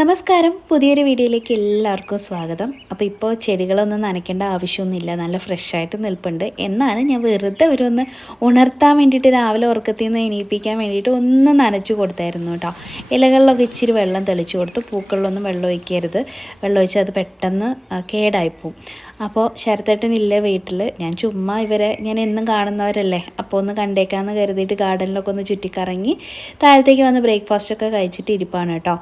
നമസ്കാരം. പുതിയൊരു വീഡിയോയിലേക്ക് എല്ലാവർക്കും സ്വാഗതം. അപ്പോൾ ഇപ്പോൾ ചെടികളൊന്നും നനയ്ക്കേണ്ട ആവശ്യമൊന്നുമില്ല. നല്ല ഫ്രഷായിട്ട് നിൽപ്പുണ്ട്. എന്നാണ് ഞാൻ വെറുതെ ഒന്ന് ഉണർത്താൻ വേണ്ടിയിട്ട് രാവിലെ ഉറക്കത്തിൽ നിന്ന് എണീപ്പിക്കാൻ വേണ്ടിയിട്ട് ഒന്ന് നനച്ചു കൊടുത്തായിരുന്നു കേട്ടോ. ഇലകളിലൊക്കെ ഇച്ചിരി വെള്ളം തെളിച്ചു കൊടുത്തു. പൂക്കളിലൊന്നും വെള്ളം ഒഴിക്കരുത്. വെള്ളം ഒഴിച്ചാൽ അത് പെട്ടെന്ന് കേടായിപ്പോവും അപ്പോൾ ശരത്തേട്ടനില്ല വീട്ടിൽ ഞാൻ ചുമ്മാ ഇവരെ ഞാൻ എന്നും കാണുന്നവരല്ലേ. അപ്പോൾ ഒന്ന് കണ്ടേക്കാമെന്ന് കരുതിയിട്ട് ഗാർഡനിലൊക്കെ ഒന്ന് ചുറ്റിക്കറങ്ങി താഴത്തേക്ക് വന്ന് ബ്രേക്ക്ഫാസ്റ്റൊക്കെ കഴിച്ചിട്ട് ഇരിപ്പാണ് കേട്ടോ.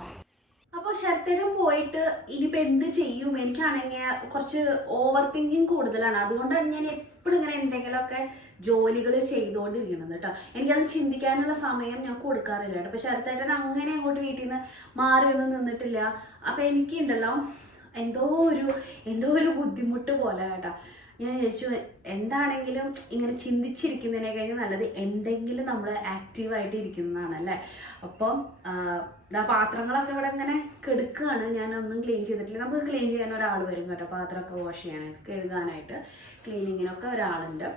ശരത്തേനും പോയിട്ട് ഇനിയിപ്പോൾ എന്ത് ചെയ്യും? എനിക്കാണെങ്കിൽ കുറച്ച് ഓവർ തിങ്കിങ് കൂടുതലാണ്. അതുകൊണ്ടാണ് ഞാൻ എപ്പോഴും ഇങ്ങനെ എന്തെങ്കിലുമൊക്കെ ജോലികൾ ചെയ്തുകൊണ്ടിരിക്കുന്നത് കേട്ടോ. എനിക്കത് ചിന്തിക്കാനുള്ള സമയം ഞാൻ കൊടുക്കാറില്ല കേട്ടോ. അപ്പോൾ ശരത്തേട്ടൻ അങ്ങനെ അങ്ങോട്ട് വീട്ടിൽ നിന്ന് മാറി ഒന്നും നിന്നിട്ടില്ല. അപ്പോൾ എനിക്കുണ്ടല്ലോ എന്തോ ഒരു എന്തോ ഒരു ബുദ്ധിമുട്ട് പോലെ കേട്ടോ. ഞാൻ വിചാരിച്ചു എന്താണെങ്കിലും ഇങ്ങനെ ചിന്തിച്ചിരിക്കുന്നതിനെ കഴിഞ്ഞാൽ നല്ലത് എന്തെങ്കിലും നമ്മൾ ആക്റ്റീവായിട്ട് ഇരിക്കുന്നതാണ് അല്ലേ? അപ്പം ഇതാ പാത്രങ്ങളൊക്കെ ഇവിടെ ഇങ്ങനെ കെടുക്കുകയാണ് ഞാൻ ഒന്നും ക്ലീൻ ചെയ്തിട്ടില്ല. നമുക്ക് ക്ലീൻ ചെയ്യാൻ ഒരാൾ വരും കേട്ടോ. പാത്രമൊക്കെ വാഷ് ചെയ്യാനായിട്ട് കഴുകാനായിട്ട് ക്ലീനിങ്ങിനൊക്കെ ഒരാളുണ്ട്.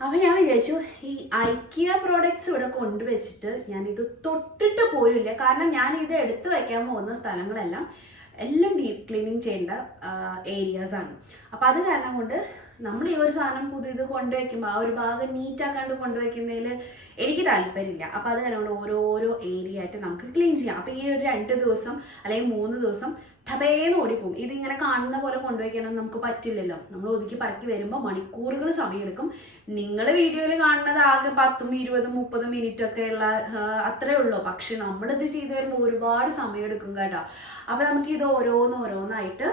അപ്പം ഞാൻ വിചാരിച്ചു ഈ ഐക്കിയ പ്രോഡക്റ്റ്സ് ഇവിടെ കൊണ്ടുവച്ചിട്ട് ഞാനിത് തൊട്ടിട്ട് ഇല്ല. കാരണം ഞാൻ ഇത് എടുത്തു വെക്കാൻ പോകുന്ന സ്ഥലങ്ങളെല്ലാം എല്ലാം ഡീപ് ക്ലീനിങ് ചെയ്യേണ്ട ഏരിയാസ് ആണ്. അപ്പോൾ അത് കാരണം കൊണ്ട് നമ്മൾ ഈ ഒരു സാധനം പുതിയത് കൊണ്ടുവയ്ക്കുമ്പോൾ ആ ഒരു ഭാഗം നീറ്റാക്കാണ്ട് കൊണ്ടുവയ്ക്കുന്നതിൽ എനിക്ക് താല്പര്യമില്ല. അപ്പോൾ അത് കാരണം ഓരോരോ ഏരിയ ആയിട്ട് നമുക്ക് ക്ലീൻ ചെയ്യാം. അപ്പോൾ ഈ ഒരു രണ്ട് ദിവസം അല്ലെങ്കിൽ മൂന്ന് ദിവസം ടബേന്ന് ഓടിപ്പോകും. ഇതിങ്ങനെ കാണുന്ന പോലെ കൊണ്ടുവയ്ക്കാനൊന്നും നമുക്ക് പറ്റില്ലല്ലോ. നമ്മൾ ഒതുക്കി പറക്കി വരുമ്പോൾ മണിക്കൂറുകൾ സമയമെടുക്കും നിങ്ങൾ വീഡിയോയിൽ കാണുന്നത് ആകെ പത്തും ഇരുപതും മുപ്പതും മിനിറ്റ് ഒക്കെ ഉള്ള അത്രേ ഉള്ളൂ. പക്ഷെ നമ്മളിത് ചെയ്ത് വരുമ്പോൾ ഒരുപാട് സമയമെടുക്കും കേട്ടോ. അപ്പോൾ നമുക്ക് ഇത് ഓരോന്ന് ഓരോന്നായിട്ട്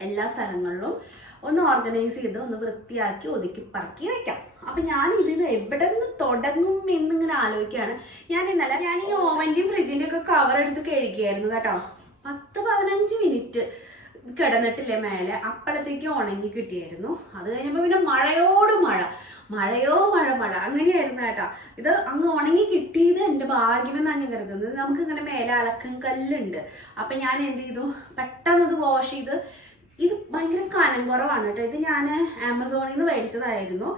എല്ലാ സ്ഥലങ്ങളിലും ഒന്ന് ഓർഗനൈസ് ചെയ്ത് ഒന്ന് വൃത്തിയാക്കി ഒതുക്കി പറക്കി വെക്കാം. അപ്പൊ ഞാൻ ഇതിന് എവിടെ നിന്ന് തുടങ്ങും എന്നിങ്ങനെ ആലോചിക്കുകയാണ്. ഞാൻ ഇന്നലെ ഞാൻ ഈ ഓവന്റെയും ഫ്രിഡ്ജിന്റെ ഒക്കെ കവർ എടുത്ത് കഴുകിയായിരുന്നു കേട്ടോ. പത്ത് പതിനഞ്ച് മിനിറ്റ് കിടന്നിട്ടില്ലേ മേലെ. അപ്പോഴത്തേക്ക് ഉണങ്ങി കിട്ടിയായിരുന്നു. അത് കഴിഞ്ഞപ്പോൾ പിന്നെ മഴയോട് മഴ. മഴയോ മഴ മഴ. അങ്ങനെയായിരുന്നു കേട്ടോ. ഇത് അങ്ങ് ഉണങ്ങി കിട്ടിയത് എന്റെ ഭാഗ്യമെന്നാണ് ഞാൻ കരുതുന്നത്. നമുക്ക് ഇങ്ങനെ മേലെ അളക്കും കല്ലുണ്ട്. അപ്പം ഞാൻ എന്ത് ചെയ്തു? പെട്ടെന്ന് ഇത് വാഷ് ചെയ്ത് ഇത് ഭയങ്കര കനം കുറവാണ് കേട്ടോ. ഇത് ഞാൻ ആമസോണിൽ നിന്ന് മേടിച്ചതായിരുന്നു.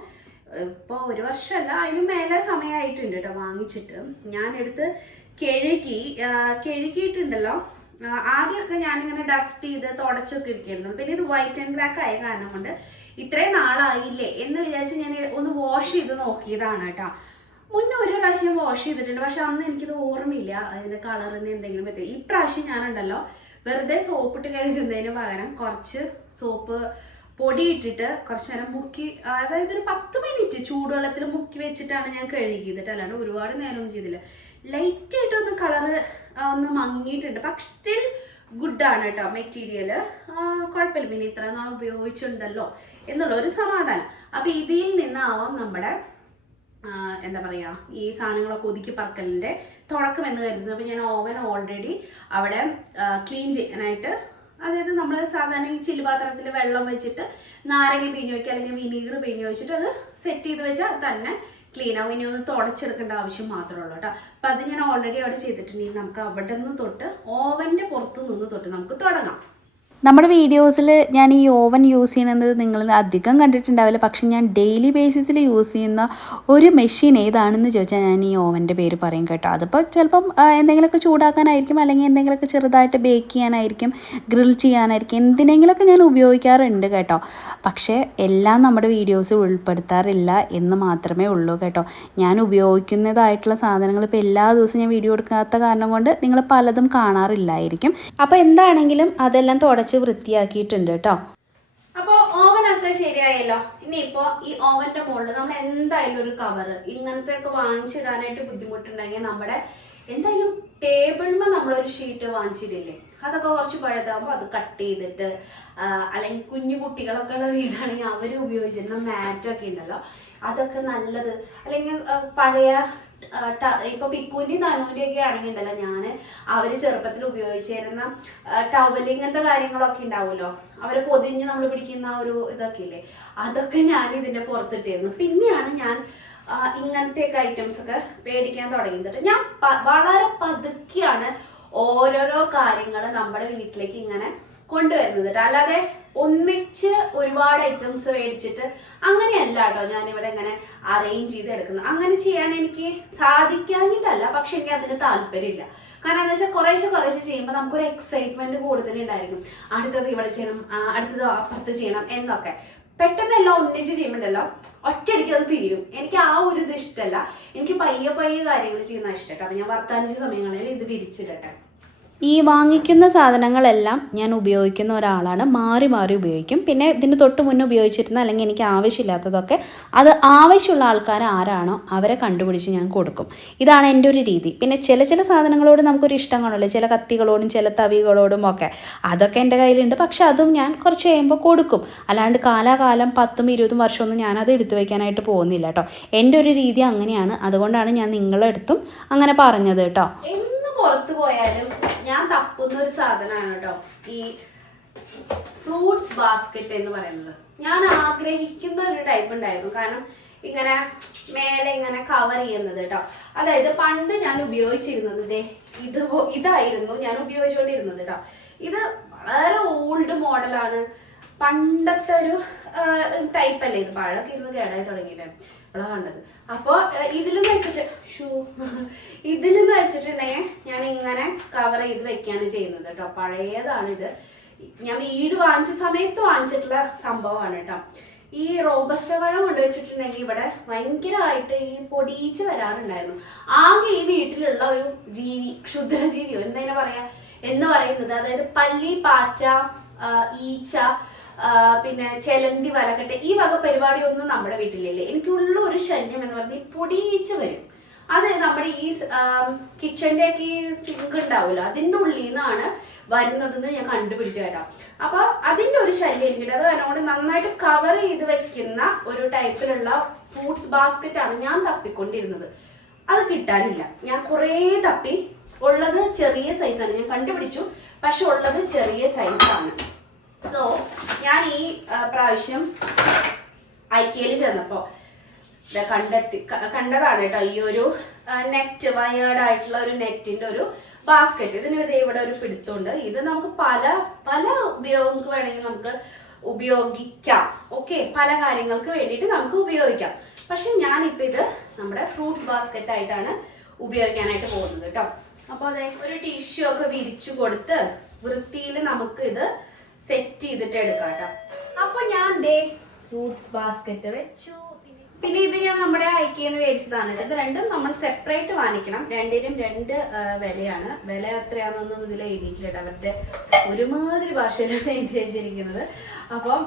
ഇപ്പോൾ ഒരു വർഷമല്ല അതിന് മേലെ സമയമായിട്ടുണ്ട് കേട്ടോ വാങ്ങിച്ചിട്ട്. ഞാൻ എടുത്ത് കിഴുകിയിട്ടുണ്ടല്ലോ. ആദ്യമൊക്കെ ഞാനിങ്ങനെ ഡസ്റ്റ് ചെയ്ത് തുടച്ചൊക്കെ ഇരിക്കുന്നു പിന്നെ ഇത് വൈറ്റ് ആൻഡ് ബ്ലാക്ക് ആയ കാരണം കൊണ്ട് ഇത്രയും നാളായില്ലേ എന്ന് വിചാരിച്ച് ഞാൻ ഒന്ന് വാഷ് ചെയ്ത് നോക്കിയതാണ് കേട്ടോ. മുന്നേ ഒരു പ്രാവശ്യം വാഷ് ചെയ്തിട്ടുണ്ട്. പക്ഷെ അന്ന് എനിക്കിത് ഓർമ്മയില്ല. അതിന്റെ കളറിന് എന്തെങ്കിലും പറ്റി. ഇപ്രാവശ്യം ഞാനുണ്ടല്ലോ വെറുതെ സോപ്പിട്ട് കഴുകുന്നതിന് പകരം കുറച്ച് സോപ്പ് പൊടി ഇട്ടിട്ട് കുറച്ച് നേരം മുക്കി അതായത് ഒരു പത്ത് മിനിറ്റ് ചൂടുവെള്ളത്തിൽ മുക്കി വെച്ചിട്ടാണ് ഞാൻ കഴുകിയത് അല്ലാണ്ട് ഒരുപാട് നേരമൊന്നും ചെയ്തില്ല. ലൈറ്റ് ആയിട്ട് ഒന്ന് കളറ് ഒന്ന് മങ്ങിയിട്ടുണ്ട്. പക്ഷെ സ്റ്റിൽ ഗുഡ് ആണ് കേട്ടോ മെറ്റീരിയൽ കുഴപ്പമില്ല. പിന്നെ ഇത്ര നാൾ ഉപയോഗിച്ചിട്ടുണ്ടല്ലോ എന്നുള്ള ഒരു സമാധാനം. അപ്പൊ ഇതിൽ നിന്നാവാം നമ്മുടെ എന്താ പറയുക ഈ സാധനങ്ങളൊക്കെ ഒതുക്കി പറക്കലിന്റെ തുടക്കം എന്ന് കരുതുന്നത് അപ്പോൾ ഞാൻ ഓവൻ ഓൾറെഡി അവിടെ ക്ലീൻ ചെയ്യാനായിട്ട് അതായത് നമ്മൾ സാധാരണ ഈ ചില്ലുപാത്രത്തിൽ വെള്ളം വെച്ചിട്ട് നാരങ്ങ പിഴിഞ്ഞ് വയ്ക്കുക അല്ലെങ്കിൽ വിനീഗർ പിഴിഞ്ഞ് വെച്ചിട്ട് അത് സെറ്റ് ചെയ്ത് വെച്ചാൽ തന്നെ ക്ലീൻ ആവും. ഇനി ഒന്ന് തുടച്ചെടുക്കേണ്ട ആവശ്യം മാത്രമേ ഉള്ളൂ കേട്ടോ. അപ്പം അത് ഞാൻ ഓൾറെഡി അവിടെ ചെയ്തിട്ടുണ്ടെങ്കിൽ നമുക്ക് അവിടെ നിന്ന് തൊട്ട് ഓവന്റെ പുറത്ത് നിന്ന് തൊട്ട് നമുക്ക് തുടങ്ങാം. നമ്മുടെ വീഡിയോസിൽ ഞാൻ ഈ ഓവൻ യൂസ് ചെയ്യുന്നത് നിങ്ങൾ അധികം കണ്ടിട്ടുണ്ടാവില്ല. പക്ഷെ ഞാൻ ഡെയിലി ബേസിസിൽ യൂസ് ചെയ്യുന്ന ഒരു മെഷീൻ ഏതാണെന്ന് ചോദിച്ചാൽ ഞാൻ ഈ ഓവന്റെ പേര് പറയും കേട്ടോ. അതിപ്പോൾ ചിലപ്പം എന്തെങ്കിലുമൊക്കെ ചൂടാക്കാനായിരിക്കും അല്ലെങ്കിൽ എന്തെങ്കിലുമൊക്കെ ചെറുതായിട്ട് ബേക്ക് ചെയ്യാനായിരിക്കും ഗ്രിൽ ചെയ്യാനായിരിക്കും എന്തിനെങ്കിലുമൊക്കെ ഞാൻ ഉപയോഗിക്കാറുണ്ട് കേട്ടോ. പക്ഷേ എല്ലാം നമ്മുടെ വീഡിയോസിൽ ഉൾപ്പെടുത്താറില്ല എന്ന് മാത്രമേ ഉള്ളൂ കേട്ടോ. ഞാൻ ഉപയോഗിക്കുന്നതായിട്ടുള്ള സാധനങ്ങൾ ഇപ്പോൾ എല്ലാ ദിവസവും ഞാൻ വീഡിയോ എടുക്കാത്ത കാരണം കൊണ്ട് നിങ്ങൾ പലതും കാണാറില്ലായിരിക്കും. അപ്പോൾ എന്താണെങ്കിലും അതെല്ലാം തുടച്ച് വൃത്തിയാക്കിയിട്ടുണ്ട് കേട്ടോ. അപ്പോൾ ഓവനൊക്കെ ശരിയായല്ലോ? ഇനി ഇപ്പോൾ ഈ ഓവന്റെ മുകളിൽ നമ്മൾ എന്തായാലും ഒരു കവർ ഇങ്ങനത്തെ ഒക്കെ വാങ്ങിച്ചിടാനായിട്ട് ബുദ്ധിമുട്ടുണ്ടെങ്കിൽ നമ്മുടെ എന്തായാലും ടേബിളിൽ നമ്മളൊരു ഷീറ്റ് വാങ്ങിച്ചിട്ടില്ലേ അതൊക്കെ കുറച്ച് പഴുതാകുമ്പോൾ അത് കട്ട് ചെയ്തിട്ട് അല്ലെങ്കിൽ കുഞ്ഞു കുട്ടികളൊക്കെ ഉള്ള വീടാണെങ്കിൽ അവർ ഉപയോഗിച്ചിരുന്ന മാറ്റൊക്കെ ഉണ്ടല്ലോ? അതൊക്കെ നല്ലത്. അല്ലെങ്കിൽ പഴയ ഇപ്പൊ പിക്കുവിന്റെയും തനുവിന്റെയും ഒക്കെ ആണെങ്കിൽ ഉണ്ടല്ലോ ഞാൻ അവർ ചെറുപ്പത്തിൽ ഉപയോഗിച്ചിരുന്ന ടവൽ ഇങ്ങനത്തെ കാര്യങ്ങളൊക്കെ ഉണ്ടാവുമല്ലോ? അവരെ പൊതിഞ്ഞ് നമ്മൾ പിടിക്കുന്ന ഒരു ഇതൊക്കെ ഇല്ലേ? അതൊക്കെ ഞാൻ ഇതിന്റെ പുറത്തിട്ടിരുന്നു. പിന്നെയാണ് ഞാൻ ഇങ്ങനത്തെ ഇങ്ങനത്തെയൊക്കെ ഐറ്റംസ് ഒക്കെ മേടിക്കാൻ തുടങ്ങിയത് ഞാൻ വളരെ പതുക്കെയാണ് ഓരോരോ കാര്യങ്ങൾ നമ്മുടെ വീട്ടിലേക്ക് ഇങ്ങനെ കൊണ്ടുവരുന്നത്. അല്ലാതെ ഒന്നിച്ച് ഒരുപാട് ഐറ്റംസ് മേടിച്ചിട്ട് അങ്ങനെയല്ല കേട്ടോ ഞാനിവിടെ ഇങ്ങനെ അറേഞ്ച് ചെയ്ത് എടുക്കുന്നത്. അങ്ങനെ ചെയ്യാൻ എനിക്ക് സാധിക്കാഞ്ഞിട്ടല്ല പക്ഷെ എനിക്ക് അതിന് താല്പര്യമില്ല. കാരണം എന്താ വെച്ചാൽ കുറേശ്ശെ കുറേശ്ശെ ചെയ്യുമ്പോൾ നമുക്കൊരു എക്സൈറ്റ്മെന്റ് കൂടുതലുണ്ടായിരിക്കും അടുത്തത് ഇവിടെ ചെയ്യണം അടുത്തത് അപ്പുറത്ത് ചെയ്യണം എന്നൊക്കെ. പെട്ടെന്ന് എല്ലാം ഒന്നിച്ച് ചെയ്യുമ്പോണ്ടല്ലോ ഒറ്റയടിക്ക് അത് തീരും. എനിക്ക് ആ ഒരു ഇത് ഇഷ്ടമല്ല എനിക്ക് പയ്യെ പയ്യെ കാര്യങ്ങൾ ചെയ്യുന്ന ഇഷ്ടം അപ്പൊ ഞാൻ വർത്താനിച്ച സമയങ്ങളിൽ ഇത് വിരിച്ചിടട്ടെ. ഈ വാങ്ങിക്കുന്ന സാധനങ്ങളെല്ലാം ഞാൻ ഉപയോഗിക്കുന്ന ഒരാളാണ്. മാറി മാറി ഉപയോഗിക്കും. പിന്നെ ഇതിന് തൊട്ട് മുന്നേ ഉപയോഗിച്ചിരുന്ന അല്ലെങ്കിൽ എനിക്ക് ആവശ്യമില്ലാത്തതൊക്കെ അത് ആവശ്യമുള്ള ആൾക്കാർ ആരാണോ അവരെ കണ്ടുപിടിച്ച് ഞാൻ കൊടുക്കും. ഇതാണ് എന്റെ ഒരു രീതി. പിന്നെ ചില ചില സാധനങ്ങളോട് നമുക്കൊരു ഇഷ്ടം കാണുമല്ലോ. ചില കത്തികളോടും ചില തവികളോടും ഒക്കെ. അതൊക്കെ എന്റെ കയ്യിലുണ്ട്. പക്ഷെ അതും ഞാൻ കുറച്ച് കഴിയുമ്പോൾ കൊടുക്കും. അല്ലാണ്ട് കാലാകാലം പത്തും ഇരുപതും വർഷമൊന്നും ഞാനത് എടുത്തു വയ്ക്കാനായിട്ട് പോകുന്നില്ല കേട്ടോ. എന്റെ ഒരു രീതി അങ്ങനെയാണ്. അതുകൊണ്ടാണ് ഞാൻ നിങ്ങളെടുത്തും അങ്ങനെ പറഞ്ഞത് കേട്ടോ. പുറത്തു പോയാലും ഞാൻ തപ്പുന്ന ഒരു സാധനമാണ് കേട്ടോ. ഈ ഫ്രൂട്ട്സ് ബാസ്ക്കറ്റ് എന്ന് പറയുന്നത്. ഞാൻ ആഗ്രഹിക്കുന്ന ഒരു ടൈപ്പ് ഉണ്ടായിരുന്നു. കാരണം ഇങ്ങനെ മേലെ ഇങ്ങനെ കവർ ചെയ്യുന്നത് കേട്ടോ. അതായത് പണ്ട് ഞാൻ ഉപയോഗിച്ചിരുന്നത് ഇതേ ഇത് ഇതായിരുന്നു ഞാൻ ഉപയോഗിച്ചുകൊണ്ടിരുന്നത് കേട്ടോ. ഇത് വളരെ ഓൾഡ് മോഡലാണ് പണ്ടത്തെ ഒരു ടൈപ്പ് അല്ലേ ഇത്? പഴമൊക്കെ ഇരുന്ന് കേടായി തുടങ്ങിയില്ലേ? ഇപ്പോഴാണ് കണ്ടത്. അപ്പോൾ ഇതിലും വെച്ചിട്ട് ഷൂ ഇതിലെന്ന് വെച്ചിട്ടുണ്ടെങ്കിൽ ഞാൻ ഇങ്ങനെ കവർ ചെയ്ത് വെക്കുകയാണ് ചെയ്യുന്നത് കേട്ടോ. പഴയതാണ് ഇത്. ഞാൻ വീട് വാങ്ങിച്ച സമയത്ത് വാങ്ങിച്ചിട്ടുള്ള സംഭവമാണ് കേട്ടോ. ഈ റോബസ്റ്റ പഴം കൊണ്ടുവച്ചിട്ടുണ്ടെങ്കിൽ ഇവിടെ ഭയങ്കരമായിട്ട് ഈ പൊടിയിച്ച് വരാറുണ്ടായിരുന്നു. ആകെ ഈ വീട്ടിലുള്ള ഒരു ജീവി ക്ഷുദ്രജീവിയോ എന്താ പറയാ? എന്ന് പറയുന്നത് അതായത് പല്ലി പാറ്റ ഈച്ച പിന്നെ ചെലന്തി വലക്കട്ടെ ഈ വക പരിപാടിയൊന്നും നമ്മുടെ വീട്ടിലില്ലേ. എനിക്കുള്ള ഒരു ശല്യം എന്ന് പറഞ്ഞാൽ പൊടിയീച്ച വരും. അത് നമ്മുടെ ഈ കിച്ചന്റെ ഒക്കെ ഈ സിങ്ക് ഉണ്ടാവില്ല അതിന്റെ ഉള്ളിൽ നിന്നാണ് വരുന്നതെന്ന് ഞാൻ കണ്ടുപിടിച്ചു കേട്ടോ. അപ്പൊ അതിന്റെ ഒരു ശല്യം എനിക്കുണ്ട്. അത് കാരണം നന്നായിട്ട് കവർ ചെയ്ത് വെക്കുന്ന ഒരു ടൈപ്പിലുള്ള ഫ്രൂട്ട്സ് ബാസ്ക്കറ്റ് ആണ് ഞാൻ തപ്പിക്കൊണ്ടിരുന്നത്. അത് കിട്ടാനില്ല. ഞാൻ കുറേ തപ്പി. ഉള്ളത് ചെറിയ സൈസാണ് ഞാൻ കണ്ടുപിടിച്ചു. പക്ഷെ ഉള്ളത് ചെറിയ സൈസാണ് സോ ഞാൻ ഈ പ്രാവശ്യം ഐക്യയിൽ ചെന്നപ്പോ ദാ കണ്ടെത്തി കണ്ടതാണ് കേട്ടോ ഈ ഒരു നെറ്റ് വയേർഡ് ആയിട്ടുള്ള ഒരു നെറ്റിന്റെ ഒരു ബാസ്ക്കറ്റ് ഇതിന് ഇവിടെ ഇവിടെ ഒരു പിടുത്തമുണ്ട്. ഇത് നമുക്ക് പല പല ഉപയോഗങ്ങൾക്ക് വേണമെങ്കിൽ നമുക്ക് ഉപയോഗിക്കാം. ഓക്കെ പല കാര്യങ്ങൾക്ക് വേണ്ടിയിട്ട് നമുക്ക് ഉപയോഗിക്കാം. പക്ഷെ ഞാനിപ്പോൾ ഇത് നമ്മുടെ ഫ്രൂട്ട്സ് ബാസ്ക്കറ്റ് ആയിട്ടാണ് ഉപയോഗിക്കാനായിട്ട് പോകുന്നത് കേട്ടോ. അപ്പോൾ അതെ ഒരു ടിഷ്യൂ ഒക്കെ വിരിച്ചു കൊടുത്ത് വൃത്തിയിൽ നമുക്ക് ഇത് സെറ്റ് ചെയ്തിട്ട് എടുക്കാം അപ്പൊ ഞാൻ ദേ ഫ്രൂട്ട്സ് ബാസ്ക്കറ്റ് വെച്ചു. പിന്നെ ഇത് ഞാൻ നമ്മുടെ ഐക്കിന്ന് മേടിച്ചതാണ് ഇത് രണ്ടും നമ്മൾ സെപ്പറേറ്റ് വാങ്ങിക്കണം. രണ്ടിനും രണ്ട് വിലയാണ്. വില എത്രയാണെന്നൊന്നും ഇതിൽ എഴുതിയിട്ടില്ല. അവരുടെ ഒരുമാതിരി ഭാഷയിലാണ് എഴുതി വെച്ചിരിക്കുന്നത്. അപ്പം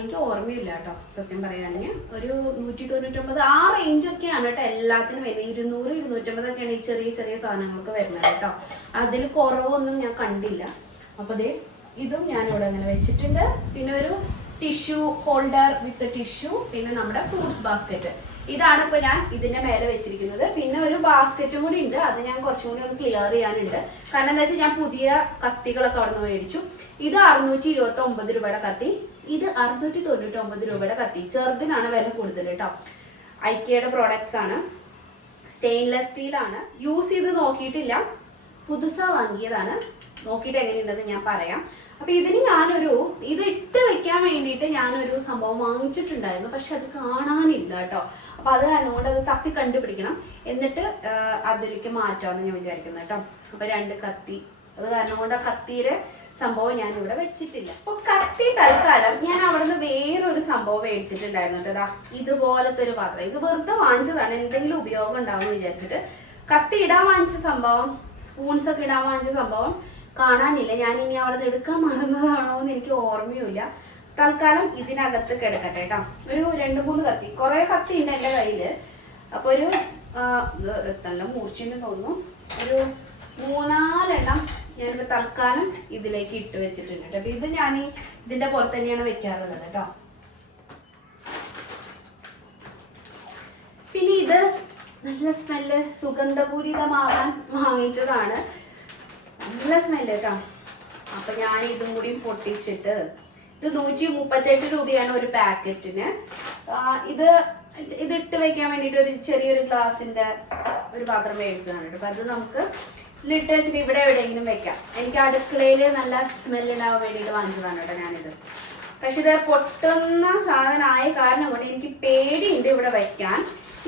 എനിക്ക് ഓർമ്മയില്ല കേട്ടോ. സത്യം പറയുകയാണെങ്കിൽ ഒരു നൂറ്റി തൊണ്ണൂറ്റൊമ്പത് ആ റേഞ്ചൊക്കെയാണ് കേട്ടോ എല്ലാത്തിനും വരുന്നത്. ഇരുന്നൂറ് ഇരുന്നൂറ്റമ്പതൊക്കെയാണ് ഈ ചെറിയ ചെറിയ സാധനങ്ങൾക്ക് വരുന്നത് കേട്ടോ. അതിൽ കുറവൊന്നും ഞാൻ കണ്ടില്ല. അപ്പൊ ദേ ഇതും ഞാൻ ഇവിടെ അങ്ങനെ വെച്ചിട്ടുണ്ട്. പിന്നെ ഒരു ടിഷ്യൂ ഹോൾഡർ വിത്ത് ടിഷ്യൂ പിന്നെ നമ്മുടെ ഫ്രൂട്ട്സ് ബാസ്ക്കറ്റ് ഇതാണ് ഇപ്പൊ ഞാൻ ഇതിന്റെ മേലെ വെച്ചിരിക്കുന്നത്. പിന്നെ ഒരു ബാസ്ക്കറ്റും കൂടി ഉണ്ട്. അത് ഞാൻ കുറച്ചും കൂടി ഒന്ന് ക്ലിയർ ചെയ്യാനുണ്ട്. കാരണം എന്താ വെച്ചാൽ ഞാൻ പുതിയ കത്തികളൊക്കെ അവിടെ നിന്ന് മേടിച്ചു. ഇത് അറുന്നൂറ്റി ഇരുപത്തി ഒമ്പത് രൂപയുടെ കത്തി. ഇത് അറുന്നൂറ്റി തൊണ്ണൂറ്റി ഒമ്പത് രൂപയുടെ കത്തി. ചെറുതിനാണ് വില കൂടുതൽ കേട്ടോ. ഐക്യയുടെ പ്രോഡക്ട്സ് ആണ്. സ്റ്റെയിൻലെസ് സ്റ്റീലാണ് യൂസ് ചെയ്ത് നോക്കിയിട്ടില്ല. പുതുസാ വാങ്ങിയതാണ്. നോക്കിയിട്ട് എങ്ങനെയുണ്ടെന്ന് ഞാൻ പറയാം. അപ്പൊ ഇതിന് ഞാനൊരു ഇത് ഇട്ട് വെക്കാൻ വേണ്ടിയിട്ട് ഞാനൊരു സംഭവം വാങ്ങിച്ചിട്ടുണ്ടായിരുന്നു. പക്ഷെ അത് കാണാനില്ല കേട്ടോ. അപ്പൊ അത് കാരണം അത് തപ്പി കണ്ടുപിടിക്കണം. എന്നിട്ട് അതിലേക്ക് മാറ്റാമെന്ന് ഞാൻ വിചാരിക്കുന്നത് കേട്ടോ. അപ്പൊ രണ്ട് കത്തി. അത് കാരണം ആ കത്തിയുടെ സംഭവം ഞാൻ ഇവിടെ വെച്ചിട്ടില്ല. അപ്പൊ കത്തി തൽക്കാലം ഞാൻ അവിടുന്ന് വേറൊരു സംഭവം മേടിച്ചിട്ടുണ്ടായിരുന്നു കേട്ടോ. ഇതുപോലത്തെ ഒരു പാത്രം. ഇത് വെറുതെ വാങ്ങിച്ചതാണ്. എന്തെങ്കിലും ഉപയോഗം ഉണ്ടാവും എന്ന് വിചാരിച്ചിട്ട്. കത്തി ഇടാൻ വാങ്ങിച്ച സംഭവം സ്പൂൺസ് ഒക്കെ ഇടാൻ വാങ്ങിച്ച സംഭവം കാണാനില്ല. ഞാൻ ഇനി അവിടെ എടുക്കാൻ മറന്നതാണോ എന്ന് എനിക്ക് ഓർമ്മയില്ല തൽക്കാലം ഇതിനകത്ത് കിടക്കട്ടെ കേട്ടോ. ഒരു രണ്ട് മൂന്ന് കത്തി. കുറെ കത്തി ഉണ്ട് എന്റെ കയ്യിൽ അപ്പൊ ഒരു നല്ല മൂർച്ചെന്ന് തോന്നുന്നു. ഒരു മൂന്നാലെണ്ണം ഞാനിപ്പോ തൽക്കാലം ഇതിലേക്ക് ഇട്ട് വെച്ചിട്ടുണ്ട് കേട്ടോ. അപ്പൊ ഇത് ഞാൻ ഇതിന്റെ പോലെ തന്നെയാണ് വെക്കാറുള്ളത് കേട്ടോ. പിന്നെ ഇത് നല്ല സ്മെല്ല് സുഗന്ധപൂരിതമാകാൻ വാങ്ങിച്ചതാണ്. നല്ല സ്മെല്ല് കേട്ടോ. അപ്പൊ ഞാൻ ഇതും കൂടി പൊട്ടിച്ചിട്ട് ഇത് നൂറ്റി മുപ്പത്തെട്ട് രൂപയാണ് ഒരു പാക്കറ്റിന്. ഇത് ഇത് ഇട്ട് വെക്കാൻ വേണ്ടിയിട്ട് ഒരു ചെറിയൊരു ഗ്ലാസിന്റെ ഒരു പാത്രം മേടിച്ചതാണ് അപ്പൊ അത് നമുക്ക് ഇതിലിട്ട് വെച്ചിട്ട് ഇവിടെ എവിടെയെങ്കിലും വെക്കാം. എനിക്ക് അടുക്കളയിൽ നല്ല സ്മെല്ലുണ്ടാവാൻ വേണ്ടിയിട്ട് വാങ്ങിച്ചതാണ് കേട്ടോ ഞാനിത്. പക്ഷെ ഇത് പൊട്ടുന്ന സാധനമായ കാരണം കൊണ്ട് എനിക്ക് പേടിയുണ്ട് ഇവിടെ വയ്ക്കാൻ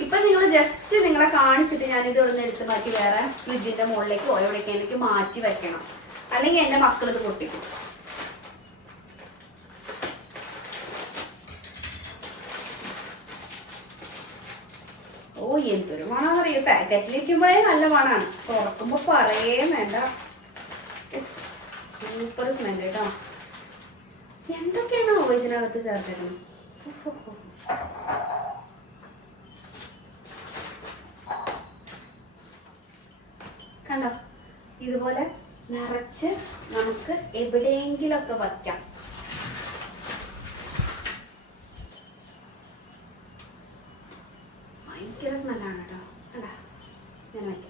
ഇപ്പൊ നിങ്ങൾ ജസ്റ്റ് നിങ്ങളെ കാണിച്ചിട്ട് ഞാനിത് ഇവിടെ നിന്ന് എടുത്ത് മാറ്റി വേറെ ഫ്രിഡ്ജിന്റെ മുകളിലേക്ക് എനിക്ക് മാറ്റി വെക്കണം. അല്ലെങ്കിൽ എന്റെ മക്കൾ ഇത് പൊട്ടിക്കും. ഓ എന്തൊരു മണം അറിയോ? പാക്കറ്റിലിരിക്കുമ്പോഴേ നല്ല മണാണ്. തുറക്കുമ്പോ പറയേ വേണ്ട. സൂപ്പർ സ്മെൽ കേട്ടോ. എന്തൊക്കെയാണോ ഇതിനകത്ത് ചേർത്തേക്കുന്നത് കണ്ടോ ഇതുപോലെ നിറച്ച് നമുക്ക് എവിടെയെങ്കിലൊക്കെ വയ്ക്കാം ഭയങ്കര സ്മെല്ലാണ് കേട്ടോ കണ്ടാ ഞാൻ വയ്ക്കാം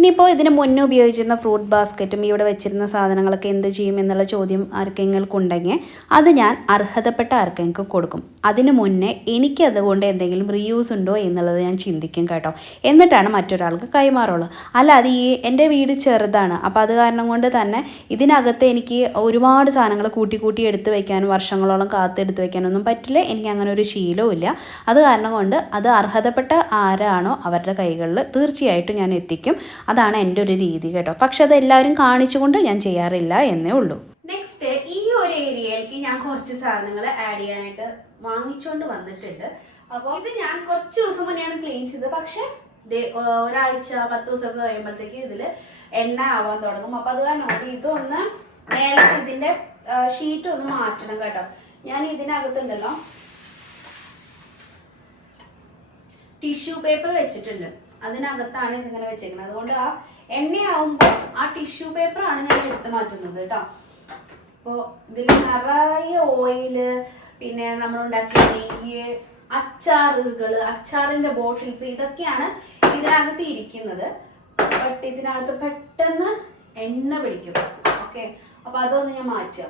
ഇനിയിപ്പോൾ ഇതിന് മുന്നേ ഉപയോഗിച്ചിരുന്ന ഫ്രൂട്ട് ബാസ്ക്കറ്റും ഇവിടെ വെച്ചിരുന്ന സാധനങ്ങളൊക്കെ എന്ത് ചെയ്യും എന്നുള്ള ചോദ്യം ആർക്കെങ്കിലും ഉണ്ടെങ്കിൽ അത് ഞാൻ അർഹതപ്പെട്ട ആർക്കെങ്കിലും കൊടുക്കും. അതിന് മുന്നേ എനിക്ക് അതുകൊണ്ട് എന്തെങ്കിലും റീയൂസ് ഉണ്ടോ എന്നുള്ളത് ഞാൻ ചിന്തിക്കും കേട്ടോ. എന്നിട്ടാണ് മറ്റൊരാൾക്ക് കൈമാറുള്ളൂ. അല്ലാതെ ഈ എന്റെ വീട് ചെറുതാണ്. അപ്പോൾ അത് കാരണം കൊണ്ട് തന്നെ ഇതിനകത്ത് എനിക്ക് ഒരുപാട് സാധനങ്ങൾ കൂട്ടി കൂട്ടി എടുത്ത് വയ്ക്കാനും വർഷങ്ങളോളം കാത്തെടുത്ത് വയ്ക്കാനൊന്നും പറ്റില്ല. എനിക്ക് അങ്ങനെ ഒരു ശീലവും ഇല്ല. അത് കാരണം കൊണ്ട് അത് അർഹതപ്പെട്ട ആരാണോ അവരുടെ കൈകളിൽ തീർച്ചയായിട്ടും ഞാൻ എത്തിക്കും. അതാണ് എന്റെ ഒരു രീതി കേട്ടോ. പക്ഷെ അത് എല്ലാവരും കാണിച്ചുകൊണ്ട് ഞാൻ ചെയ്യാറില്ല എന്നേ ഉള്ളൂ. നെക്സ്റ്റ് ഈ ഒരു ഏരിയയിലേക്ക് ഞാൻ കുറച്ച് സാധനങ്ങൾ ആഡ് ചെയ്യാനായിട്ട് വാങ്ങിച്ചുകൊണ്ട് വന്നിട്ടുണ്ട്. അപ്പോൾ ഇത് ഞാൻ കുറച്ച് ദിവസം മുന്നെയാണ് ക്ലീൻ ചെയ്തത്. പക്ഷേ ഒരാഴ്ച പത്ത് ദിവസമൊക്കെ കഴിയുമ്പോഴത്തേക്കും ഇതിൽ എണ്ണ ആവാൻ തുടങ്ങും. അപ്പോൾ അത് കാരണം ഇതൊന്ന് മേലെ ഇതിന്റെ ഷീറ്റ് ഒന്ന് മാറ്റണം കേട്ടോ. ഞാൻ ഇതിനകത്തുണ്ടല്ലോ ടിഷ്യൂ പേപ്പർ വെച്ചിട്ടുണ്ട്. അതിനകത്താണ് ഇതിങ്ങനെ വെച്ചേക്കുന്നത് അതുകൊണ്ട് ആ എണ്ണയാവുമ്പോൾ ആ ടിഷ്യൂ പേപ്പർ ആണ് ഞാൻ എടുത്ത് മാറ്റുന്നത് കേട്ടോ. അപ്പോൾ ഇതിൽ നിറയെ ഓയിൽ പിന്നെ നമ്മൾ ഉണ്ടാക്കിയ നെയ്യ് അച്ചാറുകൾ അച്ചാറിന്റെ ബോട്ടിൽസ് ഇതൊക്കെയാണ് ഇതിനകത്ത് ഇരിക്കുന്നത്. ബട്ട് ഇതിനകത്ത് പെട്ടെന്ന് എണ്ണ പിടിക്കും. ഓക്കെ അപ്പൊ അതൊന്ന് ഞാൻ മാറ്റുക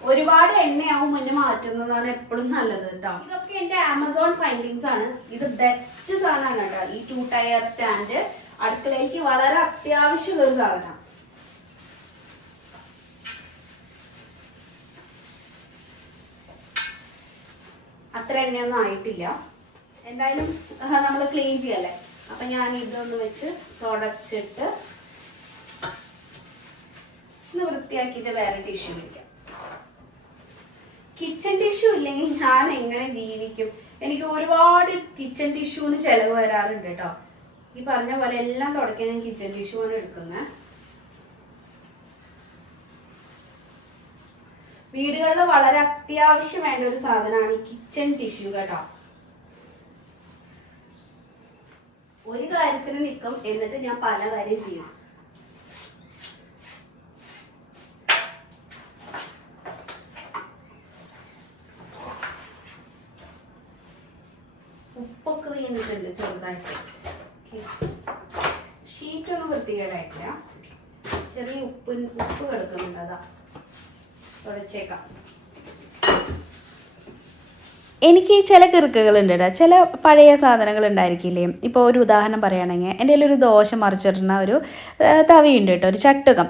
ഒരുപാട് എണ്ണയാവും മുന്നേ മാറ്റുന്നതാണ് എപ്പോഴും നല്ലത് കേട്ടോ. ഇതൊക്കെ എന്റെ ആമസോൺ ഫൈൻഡിങ്സ് ആണ്. ഇത് ബെസ്റ്റ് സാധനമാണ് കേട്ടോ. ഈ ടു ടയർ സ്റ്റാൻഡ് അടുക്കളയ്ക്ക് വളരെ അത്യാവശ്യമുള്ള ഒരു സാധനമാണ്. അത്ര എണ്ണയൊന്നും ആയിട്ടില്ല. എന്തായാലും നമ്മൾ ക്ലീൻ ചെയ്യല്ലേ? അപ്പൊ ഞാൻ ഇതൊന്ന് വെച്ച് തുടച്ചിട്ട് ഒന്ന് വൃത്തിയാക്കിയിട്ട് വേറെ ടിഷ്യൂ വെക്കാം. കിച്ചൺ ടിഷ്യൂ ഇല്ലെങ്കിൽ ഞാൻ എങ്ങനെ ജീവിക്കും? എനിക്ക് ഒരുപാട് കിച്ചൺ ടിഷ്യൂന് ചെലവ് വരാറുണ്ട് കേട്ടോ. ഈ പറഞ്ഞ പോലെ എല്ലാം തുടക്കാൻ ഞാൻ കിച്ചൺ ടിഷ്യൂ ആണ് എടുക്കുന്നത് വീടുകളിൽ വളരെ അത്യാവശ്യം വേണ്ട ഒരു സാധനമാണ് ഈ കിച്ചൺ ടിഷ്യൂ കേട്ടോ. ഒരു കാര്യത്തിന് നിൽക്കും. എന്നിട്ട് ഞാൻ പല കാര്യം ചെയ്യും. വീണിട്ടുണ്ട് ചെറുതായിട്ട്. ഷീറ്റൊന്നും വൃത്തികേടായിട്ടില്ല. ചെറിയ ഉപ്പ് ഉപ്പ് കിടക്കുന്നുണ്ട് അതാ. തുടച്ചേക്കാം. എനിക്ക് ചില കിറുക്കുകളുണ്ട് കേട്ടോ ചില പഴയ സാധനങ്ങൾ ഉണ്ടായിരിക്കില്ലേ? ഇപ്പോൾ ഒരു ഉദാഹരണം പറയുകയാണെങ്കിൽ എന്റെ ഒരു ദോശ മറിച്ചിടുന്ന ഒരു തവിയുണ്ട് കേട്ടോ ഒരു ചട്ടുകം.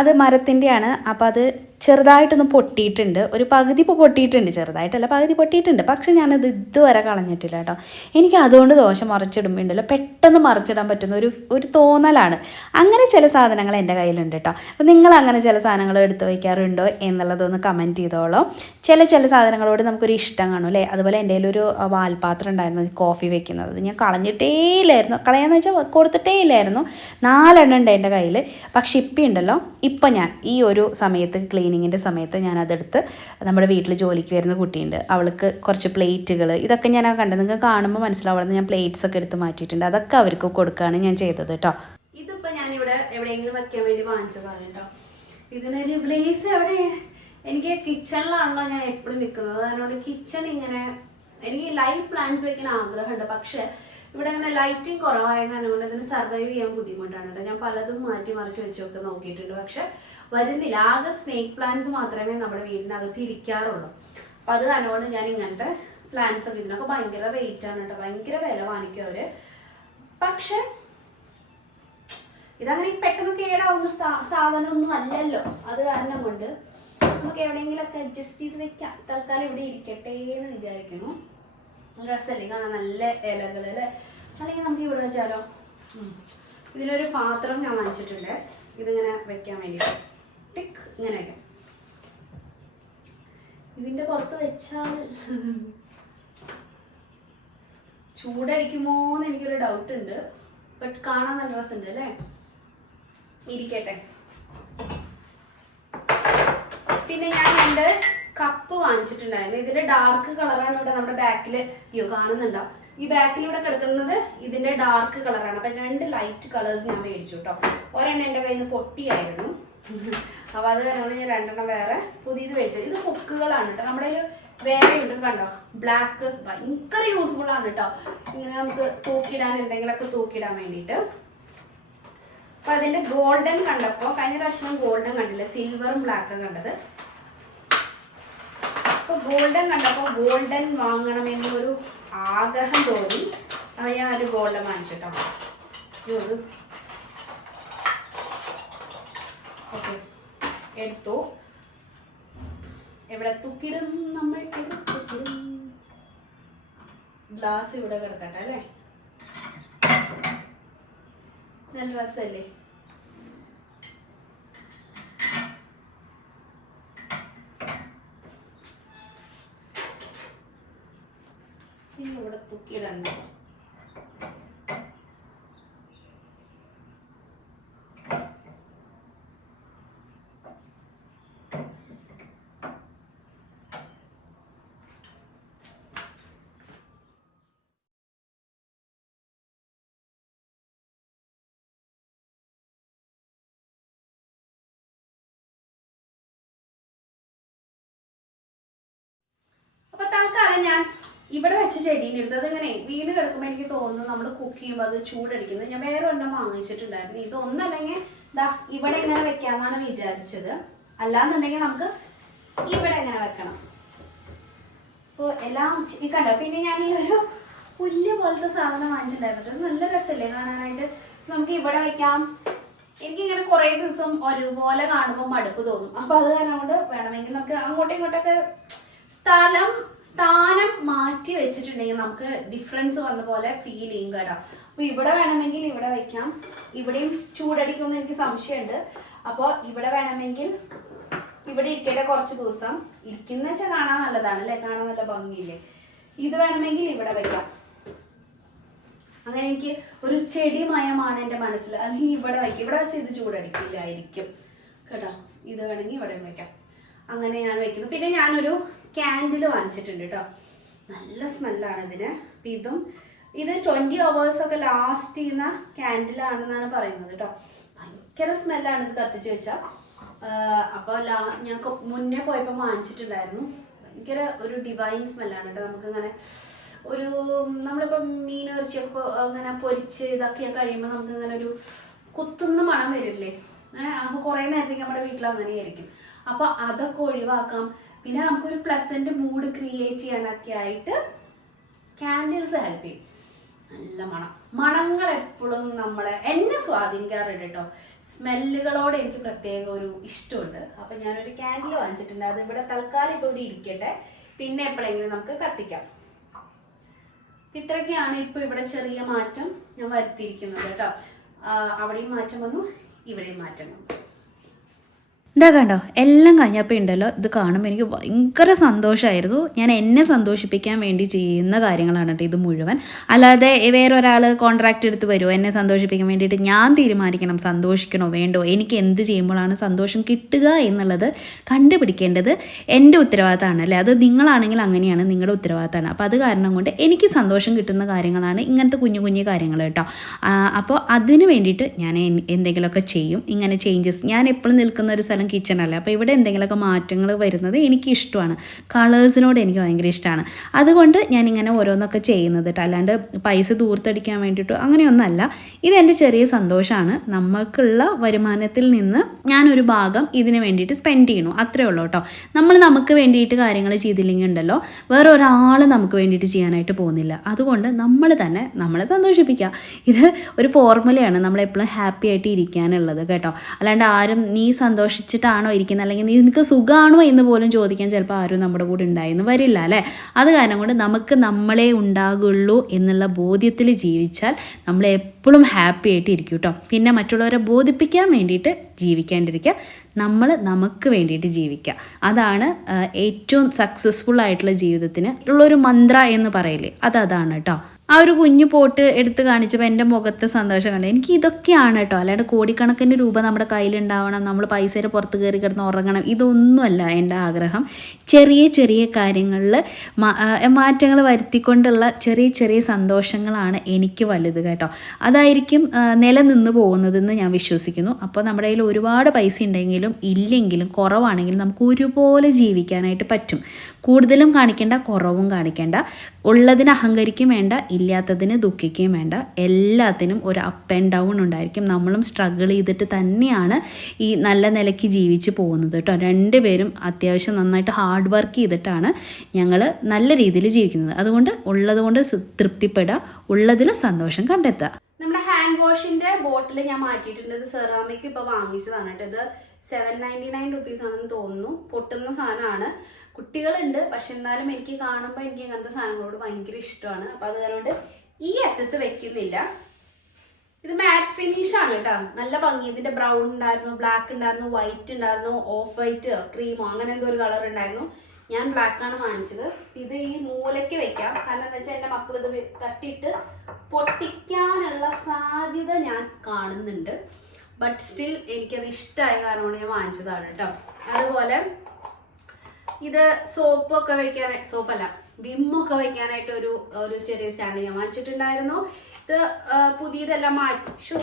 അത് മരത്തിന്റെയാണ്. അപ്പോൾ അത് ചെറുതായിട്ടൊന്ന് പൊട്ടിയിട്ടുണ്ട്. ഒരു പകുതി ഇപ്പോൾ പൊട്ടിയിട്ടുണ്ട് ചെറുതായിട്ടല്ല പകുതി പൊട്ടിയിട്ടുണ്ട്. പക്ഷെ ഞാനത് ഇതുവരെ കളഞ്ഞിട്ടില്ല കേട്ടോ. എനിക്ക് അതുകൊണ്ട് ദോശ മറിച്ചിടുമ്പോണ്ടല്ലോ പെട്ടെന്ന് മറിച്ചിടാൻ പറ്റുന്ന ഒരു ഒരു തോന്നലാണ്. അങ്ങനെ ചില സാധനങ്ങൾ എന്റെ കയ്യിലുണ്ട് കേട്ടോ. അപ്പോൾ നിങ്ങൾ അങ്ങനെ ചില സാധനങ്ങൾ എടുത്ത് വയ്ക്കാറുണ്ടോ എന്നുള്ളതൊന്ന് കമന്റ് ചെയ്തോളൂ. ചില ചില സാധനങ്ങളോട് നമുക്കൊരു ഇഷ്ടം കാണും അല്ലേ? അതുപോലെ എന്റെ ഒരു വാൽപാത്രം ഉണ്ടായിരുന്നു കോഫി വെക്കുന്നത്. ഞാൻ കളഞ്ഞിട്ടേ ഇല്ലായിരുന്നു കളയാന്ന് വെച്ചാൽ കൊടുത്തിട്ടേ ഇല്ലായിരുന്നു നാലെണ്ണം ഉണ്ട് എന്റെ കയ്യിൽ പക്ഷെ ഇപ്പം ഉണ്ടല്ലോ ഇപ്പം ഞാൻ ഈ ഒരു സമയത്ത് ക്ലീനിങ്ങിന്റെ സമയത്ത് ഞാൻ അതെടുത്ത് നമ്മുടെ വീട്ടിൽ ജോലിക്ക് വരുന്ന കുട്ടിയുണ്ട് അവൾക്ക് കുറച്ച് പ്ലേറ്റുകൾ ഇതൊക്കെ ഞാൻ കണ്ടത്. നിങ്ങൾക്ക് കാണുമ്പോൾ മനസ്സിലാവുന്നത് ഞാൻ പ്ലേറ്റ്സ് ഒക്കെ എടുത്ത് മാറ്റിയിട്ടുണ്ട്. അതൊക്കെ അവർക്ക് കൊടുക്കുകയാണ് ഞാൻ ചെയ്തത് കേട്ടോ. ഇതിപ്പോൾ ഞാനിവിടെ എവിടെയെങ്കിലും വയ്ക്കാൻ വേണ്ടി വാങ്ങിച്ചതാണ് കേട്ടോ. ഇതിനൊരു പ്ലേസ് എവിടെ എനിക്ക് കിച്ചണിലാണല്ലോ ഞാൻ എപ്പോഴും നിൽക്കുന്നത് അതുകൊണ്ട് കിച്ചൺ ഇങ്ങനെ എനിക്ക് ലൈവ് പ്ലാന്റ്സ് വയ്ക്കാൻ ആഗ്രഹമുണ്ട്. പക്ഷെ ഇവിടെ അങ്ങനെ ലൈറ്റിംഗ് കുറവായ കാരണം കൊണ്ട് സർവൈവ് ചെയ്യാൻ ബുദ്ധിമുട്ടാണ് കേട്ടോ. ഞാൻ പലതും മാറ്റി മറിച്ച് വെച്ചൊക്കെ നോക്കിയിട്ടുണ്ട്. പക്ഷെ വരുന്നില്ല. ആകെ സ്നേക്ക് പ്ലാന്റ്സ് മാത്രമേ നമ്മുടെ വീടിനകത്ത് ഇരിക്കാറുള്ളൂ. അപ്പം അത് കാരണം ഞാൻ ഇങ്ങനത്തെ പ്ലാന്റ്സ് ഒക്കെ ഇതിനൊക്കെ ഭയങ്കര റേറ്റ് ആണ് കേട്ടോ. ഭയങ്കര വില വാങ്ങിക്കും പക്ഷെ ഇതങ്ങനെ പെട്ടെന്ന് കേടാവുന്ന സാധനമൊന്നും അല്ലല്ലോ. അത് കാരണം കൊണ്ട് നമുക്ക് എവിടെയെങ്കിലും ഒക്കെ അഡ്ജസ്റ്റ് ചെയ്ത് വെക്കാം. തൽക്കാലം ഇവിടെ ഇരിക്കട്ടെ എന്ന് വിചാരിക്കുന്നു. രസമല്ലേ കാണാൻ നല്ല ഇലകൾ അല്ലേ? അല്ലെങ്കിൽ നമുക്ക് ഇവിടെ വെച്ചാലോ? ഇതിനൊരു പാത്രം ഞാൻ വാങ്ങിച്ചിട്ടുണ്ട്. ഇതിങ്ങനെ വെക്കാൻ വേണ്ടിയിട്ട്. ടിക്ക് ഇങ്ങനെ വെക്കാം ഇതിന്റെ പുറത്ത് വെച്ചാൽ ചൂടടിക്കുമോ എന്ന് എനിക്കൊരു ഡൗട്ട് ഉണ്ട്. ബട്ട് കാണാൻ നല്ല രസമുണ്ട് അല്ലേ? ഇരിക്കട്ടെ. പിന്നെ ഞാൻ രണ്ട് കപ്പ് വാങ്ങിച്ചിട്ടുണ്ടായിരുന്നു. ഇതിന്റെ ഡാർക്ക് കളറാണ് ഇവിടെ നമ്മുടെ ബാക്കിൽ അയ്യോ കാണുന്നുണ്ടോ? ഈ ബാക്കിലൂടെ കിടക്കുന്നത് ഇതിന്റെ ഡാർക്ക് കളറാണ് അപ്പൊ രണ്ട് ലൈറ്റ് കളേഴ്സ് ഞാൻ മേടിച്ചു കേട്ടോ ഒരെണ്ണം എന്റെ കയ്യിൽ നിന്ന് പൊട്ടിയായിരുന്നു. അപ്പൊ അത് കാരണം ഞാൻ രണ്ടെണ്ണം വേറെ പുതിയത് മേടിച്ചത്. ഇത് ഹുക്കുകളാണ് കേട്ടോ നമ്മുടെ ഒരു വേറെ ഉണ്ട് കണ്ടോ? ബ്ലാക്ക് ഭയങ്കര യൂസ്ഫുൾ ആണ് കേട്ടോ ഇങ്ങനെ നമുക്ക് തൂക്കിയിടാൻ എന്തെങ്കിലുമൊക്കെ തൂക്കിയിടാൻ വേണ്ടിയിട്ട്. അപ്പൊ അതിന്റെ ഗോൾഡൻ കണ്ടപ്പോ കഴിഞ്ഞ പ്രാവശ്യം ഗോൾഡൻ കണ്ടില്ല. സിൽവറും ബ്ലാക്കും കണ്ടത്. അപ്പൊ ഗോൾഡൻ കണ്ടപ്പോ ഗോൾഡൻ വാങ്ങണമെന്നൊരു ആഗ്രഹം തോന്നി. ഞാൻ ഒരു ഗോൾഡൻ വാങ്ങിച്ചിട്ടോ. ഓക്കെ. എടുത്തു. എവിടെ തുക്കിടും നമ്മൾ? ഗ്ലാസ് ഇവിടെ കിടക്കട്ടെ അല്ലേ? നല്ല രസമല്ലേ? ഇനി ഇവിടെ തൂക്കിയിടണ്ട അപ്പൊ തൽക്കാലം ഞാൻ ഇവിടെ വെച്ച ചെടീന്റെ അടുത്ത് അതിങ്ങനെ വീണ് കിടക്കുമ്പോൾ എനിക്ക് തോന്നുന്നു നമ്മൾ കുക്ക് ചെയ്യുമ്പോൾ അത് ചൂടടിക്കുന്നത് ഞാൻ വേറെ ഒരെണ്ണം വാങ്ങിച്ചിട്ടുണ്ടായിരുന്നു. ഇതൊന്നല്ലെങ്കിൽ ദാ ഇവിടെ ഇങ്ങനെ വെക്കാമെന്നാണ് വിചാരിച്ചത്. അല്ലാന്നുണ്ടെങ്കിൽ നമുക്ക് ഇവിടെ ഇങ്ങനെ വെക്കണം. അപ്പോൾ എല്ലാം ഈ കണ്ടോ? പിന്നെ ഞാൻ ഈ ഒരു പുല്ല് പോലത്തെ സാധനം വാങ്ങിച്ചിട്ടുണ്ടായിരുന്നു. നല്ല രസമല്ലേ കാണാനായിട്ട്? നമുക്ക് ഇവിടെ വെക്കാം. എനിക്കിങ്ങനെ കുറേ ദിവസം ഒരുപോലെ കാണുമ്പോൾ മടുപ്പ് തോന്നും. അപ്പോൾ അത് കാരണം കൊണ്ട് വേണമെങ്കിൽ നമുക്ക് അങ്ങോട്ടും ഇങ്ങോട്ടൊക്കെ സ്ഥലം സ്ഥാനം മാറ്റി വെച്ചിട്ടുണ്ടെങ്കിൽ നമുക്ക് ഡിഫറൻസ് വന്ന പോലെ ഫീൽ ചെയ്യും കേട്ടോ. അപ്പൊ ഇവിടെ വേണമെങ്കിൽ ഇവിടെ വെക്കാം. ഇവിടെയും ചൂടടിക്കുമെന്ന് എനിക്ക് സംശയമുണ്ട്. അപ്പോൾ ഇവിടെ വേണമെങ്കിൽ ഇവിടെ ഇരിക്കട്ടെ കുറച്ച് ദിവസം ഇരിക്കുന്ന വെച്ചാൽ കാണാൻ നല്ലതാണ് അല്ലേ? കാണാൻ നല്ല ഭംഗിയില്ലേ? ഇത് വേണമെങ്കിൽ ഇവിടെ വെക്കാം. അങ്ങനെ എനിക്ക് ഒരു ചെടി മയമാണ് എന്റെ മനസ്സിൽ. അല്ലെങ്കിൽ ഇവിടെ വയ്ക്കും ഇവിടെ വെച്ച് ഇത് ചൂടടിക്കില്ലായിരിക്കും. കേട്ടോ. ഇത് വേണമെങ്കിൽ ഇവിടെ വെക്കാം. അങ്ങനെ ഞാൻ വെക്കുന്നു. പിന്നെ ഞാനൊരു ക്യാൻഡിൽ വാങ്ങിച്ചിട്ടുണ്ട് കേട്ടോ നല്ല സ്മെല്ലാണ് ഇതിന്. അപ്പം ഇതും ഇത് ട്വന്റി ഒക്കെ ലാസ്റ്റ് ചെയ്യുന്ന ക്യാൻഡിലാണെന്നാണ് പറയുന്നത് കേട്ടോ ഭയങ്കര സ്മെല്ലാണ് ഇത് കത്തിച്ച് വെച്ചാൽ അപ്പോൾ ലാ ഞാൻ മുന്നേ പോയപ്പോൾ വാങ്ങിച്ചിട്ടുണ്ടായിരുന്നു. ഭയങ്കര ഒരു ഡിവൈൻ സ്മെല്ലാണ് കേട്ടോ നമുക്കിങ്ങനെ ഒരു നമ്മളിപ്പോൾ മീൻ ഇറച്ചിയൊക്കെ അങ്ങനെ പൊരിച്ച് ഇതൊക്കെ കഴിയുമ്പോൾ നമുക്ക് ഇങ്ങനെ ഒരു കുത്തുന്ന മണം വരില്ലേ? അപ്പോൾ കുറേ നേരത്തേക്ക് നമ്മുടെ വീട്ടിൽ അങ്ങനെയായിരിക്കും അപ്പോൾ അതൊക്കെ ഒഴിവാക്കാം. പിന്നെ നമുക്കൊരു പ്ലസന്റ് മൂഡ് ക്രിയേറ്റ് ചെയ്യാനൊക്കെ ആയിട്ട് ക്യാൻഡിൽസ് ഹെൽപ്പ് ചെയ്യും. നല്ല മണം. മണങ്ങൾ എപ്പോഴും നമ്മളെ എന്നെ സ്വാധീനിക്കാറുണ്ട് കേട്ടോ സ്മെല്ലുകളോട് എനിക്ക് പ്രത്യേക ഒരു ഇഷ്ടമുണ്ട്. അപ്പം ഞാനൊരു ക്യാൻഡിൽ വാങ്ങിച്ചിട്ടുണ്ട്. അത് ഇവിടെ തൽക്കാലം ഇപ്പോൾ ഇവിടെ ഇരിക്കട്ടെ. പിന്നെ എപ്പോഴെങ്കിലും നമുക്ക് കത്തിക്കാം. ഇത്രയൊക്കെയാണ് ഇപ്പോൾ ഇവിടെ ചെറിയ മാറ്റം ഞാൻ വരുത്തിയിരിക്കുന്നത് കേട്ടോ അവിടെയും മാറ്റം വന്നു ഇവിടെയും മാറ്റം വന്നു. ഇതാ കണ്ടോ എല്ലാം കഴിഞ്ഞപ്പോൾ ഉണ്ടല്ലോ ഇത് കാണുമ്പോൾ എനിക്ക് ഭയങ്കര സന്തോഷമായിരുന്നു ഞാൻ എന്നെ സന്തോഷിപ്പിക്കാൻ വേണ്ടി ചെയ്യുന്ന കാര്യങ്ങളാണ് കേട്ടോ ഇത് മുഴുവൻ. അല്ലാതെ വേറൊരാൾ കോൺട്രാക്റ്റ് എടുത്ത് വരുമോ എന്നെ സന്തോഷിപ്പിക്കാൻ വേണ്ടിയിട്ട് ഞാൻ തീരുമാനിക്കണം സന്തോഷിക്കണോ വേണ്ടോ എനിക്ക് എന്ത് ചെയ്യുമ്പോഴാണ് സന്തോഷം കിട്ടുക എന്നുള്ളത് കണ്ടുപിടിക്കേണ്ടത് എന്റെ ഉത്തരവാദിത്തമാണ് അല്ലേ? അത് നിങ്ങളാണെങ്കിൽ അങ്ങനെയാണ് നിങ്ങളുടെ ഉത്തരവാദിത്തമാണ്. അപ്പോൾ അത് കാരണം കൊണ്ട് എനിക്ക് സന്തോഷം കിട്ടുന്ന കാര്യങ്ങളാണ് ഇങ്ങനത്തെ കുഞ്ഞു കുഞ്ഞു കാര്യങ്ങൾ കേട്ടോ. അപ്പോൾ അതിന് വേണ്ടിയിട്ട് ഞാൻ എന്തെങ്കിലുമൊക്കെ ചെയ്യും. ഇങ്ങനെ ചേഞ്ചസ് ഞാൻ എപ്പോഴും നിൽക്കുന്ന ഒരു സ്ഥലം കിച്ചൺ അല്ലേ? അപ്പോൾ ഇവിടെ എന്തെങ്കിലുമൊക്കെ മാറ്റങ്ങൾ വരുന്നത് എനിക്ക് ഇഷ്ടമാണ് കളേഴ്സിനോട് എനിക്ക് ഭയങ്കര ഇഷ്ടമാണ്. അതുകൊണ്ട് ഞാനിങ്ങനെ ഓരോന്നൊക്കെ ചെയ്യുന്നത് കേട്ടോ അല്ലാണ്ട് പൈസ ദൂർത്തടിക്കാൻ വേണ്ടിയിട്ടോ അങ്ങനെയൊന്നല്ല. ഇതെന്റെ ചെറിയ സന്തോഷമാണ്. നമ്മൾക്കുള്ള വരുമാനത്തിൽ നിന്ന് ഞാനൊരു ഭാഗം ഇതിന് വേണ്ടിയിട്ട് സ്പെൻഡ് ചെയ്യണു അത്രേ ഉള്ളൂ കേട്ടോ നമ്മൾ നമുക്ക് വേണ്ടിയിട്ട് കാര്യങ്ങൾ ചെയ്തില്ലെങ്കിൽ ഉണ്ടല്ലോ വേറെ ഒരാൾ നമുക്ക് വേണ്ടിയിട്ട് ചെയ്യാനായിട്ട് പോകുന്നില്ല. അതുകൊണ്ട് നമ്മൾ തന്നെ നമ്മളെ സന്തോഷിപ്പിക്കുക. ഇത് ഒരു ഫോർമുലയാണ് നമ്മളെപ്പോഴും ഹാപ്പി ആയിട്ട് ഇരിക്കാനുള്ളത് കേട്ടോ. അല്ലാണ്ട് ആരും നീ സന്തോഷിച്ചിട്ടാണോ ഇരിക്കുന്നത് അല്ലെങ്കിൽ നിനക്ക് സുഖമാണോ എന്ന് പോലും ചോദിക്കാൻ ചിലപ്പോൾ ആരും നമ്മുടെ കൂടെ ഉണ്ടായെന്ന് വരില്ല അല്ലേ? അത് കാരണം കൊണ്ട് നമുക്ക് നമ്മളെ ഉണ്ടാകുള്ളൂ എന്നുള്ള ബോധ്യത്തിൽ ജീവിച്ചാൽ നമ്മൾ എപ്പോഴും ഹാപ്പി ആയിട്ട് ഇരിക്കും കേട്ടോ പിന്നെ മറ്റുള്ളവരെ ബോധിപ്പിക്കാൻ വേണ്ടിയിട്ട് ജീവിക്കാണ്ടിരിക്കുക. നമ്മൾ നമുക്ക് വേണ്ടിയിട്ട് ജീവിക്കുക. അതാണ് ഏറ്റവും സക്സസ്ഫുൾ ആയിട്ടുള്ള ജീവിതത്തിന് ഉള്ളൊരു മന്ത്ര എന്ന് പറയില്ലേ അത് അതാണ് കേട്ടോ ആ ഒരു കുഞ്ഞു പോട്ട് എടുത്ത് കാണിച്ചപ്പോൾ എന്റെ മുഖത്തെ സന്തോഷം കണ്ടു. എനിക്ക് ഇതൊക്കെയാണ് കേട്ടോ. അല്ലാണ്ട് കോടിക്കണക്കിന് രൂപ നമ്മുടെ കയ്യിലുണ്ടാവണം നമ്മൾ പൈസയുടെ പുറത്ത് കയറി കിടന്ന് ഉറങ്ങണം ഇതൊന്നുമല്ല എന്റെ ആഗ്രഹം. ചെറിയ ചെറിയ കാര്യങ്ങളിൽ മാറ്റങ്ങൾ വരുത്തിക്കൊണ്ടുള്ള ചെറിയ ചെറിയ സന്തോഷങ്ങളാണ് എനിക്ക് വലുത് കേട്ടോ. അതായിരിക്കും നിലനിന്ന് പോകുന്നതെന്ന് ഞാൻ വിശ്വസിക്കുന്നു. അപ്പോൾ നമ്മുടെ കയ്യിൽ ഒരുപാട് പൈസ ഉണ്ടെങ്കിലും ഇല്ലെങ്കിലും കുറവാണെങ്കിലും നമുക്ക് ഒരുപോലെ ജീവിക്കാനായിട്ട് പറ്റും. കൂടുതലും കാണിക്കേണ്ട കുറവും കാണിക്കേണ്ട ഉള്ളതിന് അഹങ്കരിക്കും വേണ്ട ഇല്ലാത്തതിന് ദുഃഖിക്കുകയും വേണ്ട. എല്ലാത്തിനും ഒരു അപ്പ് ആൻഡ് ഡൗൺ ഉണ്ടായിരിക്കും. നമ്മളും സ്ട്രഗിൾ ചെയ്തിട്ട് തന്നെയാണ് ഈ നല്ല നിലയ്ക്ക് ജീവിച്ച് പോകുന്നത് കേട്ടോ. രണ്ടുപേരും അത്യാവശ്യം നന്നായിട്ട് ഹാർഡ് വർക്ക് ചെയ്തിട്ടാണ് ഞങ്ങൾ നല്ല രീതിയിൽ ജീവിക്കുന്നത്. അതുകൊണ്ട് ഉള്ളതുകൊണ്ട് തൃപ്തിപ്പെടുക ഉള്ളതിൽ സന്തോഷം കണ്ടെത്തുക. നമ്മുടെ ഹാൻഡ് വാഷിന്റെ ബോട്ടിൽ ഞാൻ മാറ്റിയിട്ടുണ്ട്. സെറാമിക് ഇപ്പൊ വാങ്ങിച്ചതാണ് കേട്ടോ. ഇത് സെവൻ നയന്റി നയൻ റുപ്പീസ് ആണെന്ന് തോന്നുന്നു. പൊട്ടുന്ന സാധനമാണ്. കുട്ടികളുണ്ട്. പക്ഷെ എന്നാലും എനിക്ക് കാണുമ്പോൾ എനിക്ക് അങ്ങനത്തെ സാധനങ്ങളോട് ഭയങ്കര ഇഷ്ടമാണ്. അപ്പോൾ അത് അതുകൊണ്ട് ഈ അറ്റത്ത് വെക്കുന്നില്ല. ഇത് മാറ്റ് ഫിനിഷ് ആണ് കേട്ടോ. നല്ല ഭംഗി. ഇതിന്റെ ബ്രൗൺ ഉണ്ടായിരുന്നു ബ്ലാക്ക് ഉണ്ടായിരുന്നു വൈറ്റ് ഉണ്ടായിരുന്നു ഓഫ് വൈറ്റ് ക്രീമോ അങ്ങനെ എന്തോ ഒരു കളർ ഉണ്ടായിരുന്നു. ഞാൻ ബ്ലാക്ക് ആണ് വാങ്ങിച്ചത്. ഇത് ഈ മൂലയ്ക്ക് വെക്കാം. കാരണം എന്താ വെച്ചാൽ എന്റെ മക്കൾ ഇത് തട്ടിയിട്ട് പൊട്ടിക്കാനുള്ള സാധ്യത ഞാൻ കാണുന്നുണ്ട്. ബട്ട് സ്റ്റിൽ എനിക്കത് ഇഷ്ടമായ കാരണമാണ് ഞാൻ വാങ്ങിച്ചതാണ് കേട്ടോ. അതുപോലെ ഇത് സോപ്പൊക്കെ വെക്കാനായിട്ട് സോപ്പല്ല വിമ്മൊക്കെ വെക്കാനായിട്ട് ഒരു ഒരു ചെറിയ സ്റ്റാൻഡ് ഞാൻ വാങ്ങിച്ചിട്ടുണ്ടായിരുന്നു. ഇത് പുതിയതെല്ലാം മാറ്റി.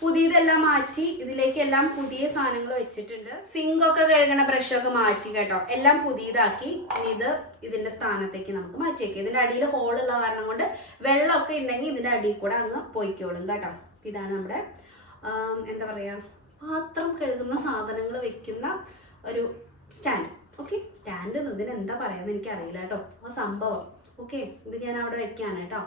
പുതിയതെല്ലാം മാറ്റി ഇതിലേക്കെല്ലാം പുതിയ സാധനങ്ങൾ വെച്ചിട്ടുണ്ട്. സിങ്ക് ഒക്കെ കഴുകണ ബ്രഷൊക്കെ മാറ്റി കേട്ടോ. എല്ലാം പുതിയതാക്കി ഇനി ഇത് ഇതിന്റെ സ്ഥാനത്തേക്ക് നമുക്ക് മാറ്റിയേക്കാം. ഇതിന്റെ അടിയിൽ ഹോളുള്ള കാരണം കൊണ്ട് വെള്ളമൊക്കെ ഉണ്ടെങ്കിൽ ഇതിന്റെ അടിയിൽ കൂടെ അങ്ങ് പോയിക്കോളും കേട്ടോ. ഇതാണ് നമ്മുടെ എന്താ പറയാ പാത്രം കഴുകുന്ന സാധനങ്ങൾ വെക്കുന്ന ഒരു സ്റ്റാൻഡ് ഓക്കെ സ്റ്റാൻഡ് എന്നതിന് എന്താ എനിക്ക് അറിയില്ല കേട്ടോ. ആ സംഭവം. ഓക്കെ ഇത് ഞാൻ അവിടെ വെക്കാണ് കേട്ടോ.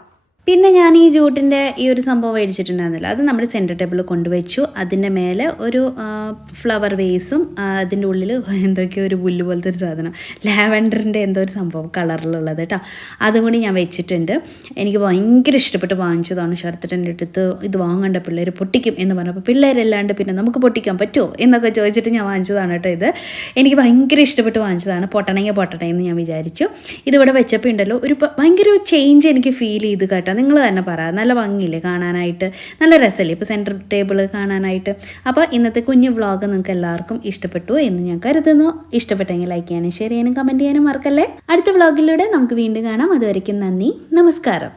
പിന്നെ ഞാൻ ഈ ജൂട്ടിന്റെ ഈ ഒരു സംഭവം മേടിച്ചിട്ടുണ്ടായിരുന്നില്ല. അത് നമ്മുടെ സെന്റർ ടേബിൾ കൊണ്ടുവച്ചു. അതിന്റെ മേലെ ഒരു ഫ്ലവർ വേസും അതിന്റെ ഉള്ളിൽ എന്തൊക്കെയോ ഒരു പുല്ല് പോലത്തെ ഒരു സാധനം. ലാവൻഡറിന്റെ എന്തോ ഒരു സംഭവം കളറിലുള്ളത് കേട്ടോ. അതും കൂടി ഞാൻ വെച്ചിട്ടുണ്ട്. എനിക്ക് ഭയങ്കര ഇഷ്ടപ്പെട്ട് വാങ്ങിച്ചതാണ്. ശരത്തിന്റെ അടുത്ത് ഇത് വാങ്ങേണ്ട പിള്ളേർ പൊട്ടിക്കും എന്ന് പറഞ്ഞപ്പോൾ പിള്ളേരല്ലാണ്ട് പിന്നെ നമുക്ക് പൊട്ടിക്കാൻ പറ്റുമോ എന്നൊക്കെ ചോദിച്ചിട്ട് ഞാൻ വാങ്ങിച്ചതാണ് കേട്ടോ ഇത്. എനിക്ക് ഭയങ്കര ഇഷ്ടപ്പെട്ട് വാങ്ങിച്ചതാണ്. പൊട്ടണമെങ്കിൽ പൊട്ടണേ എന്ന് ഞാൻ വിചാരിച്ചു. ഇതിവിടെ വെച്ചപ്പോൾ ഉണ്ടല്ലോ ഒരു ഭയങ്കര ചേഞ്ച് എനിക്ക് ഫീൽ ചെയ്ത് കേട്ടോ. നിങ്ങൾ തന്നെ പറ. നല്ല ഭംഗിയില്ലേ കാണാനായിട്ട്? നല്ല രസമല്ലേ ഇപ്പോൾ സെന്റർ ടേബിൾ കാണാനായിട്ട്. അപ്പോൾ ഇന്നത്തെ കുഞ്ഞു വ്ളോഗ് നിങ്ങൾക്ക് എല്ലാവർക്കും ഇഷ്ടപ്പെട്ടു എന്ന് ഞാൻ കരുതുന്നു. ഇഷ്ടപ്പെട്ടെങ്കിൽ ലൈക്ക് ചെയ്യാനും ഷെയർ ചെയ്യാനും കമന്റ് ചെയ്യാനും മറക്കല്ലേ? അടുത്ത വ്ളോഗിലൂടെ നമുക്ക് വീണ്ടും കാണാം. അതുവരയ്ക്കും നന്ദി. നമസ്കാരം.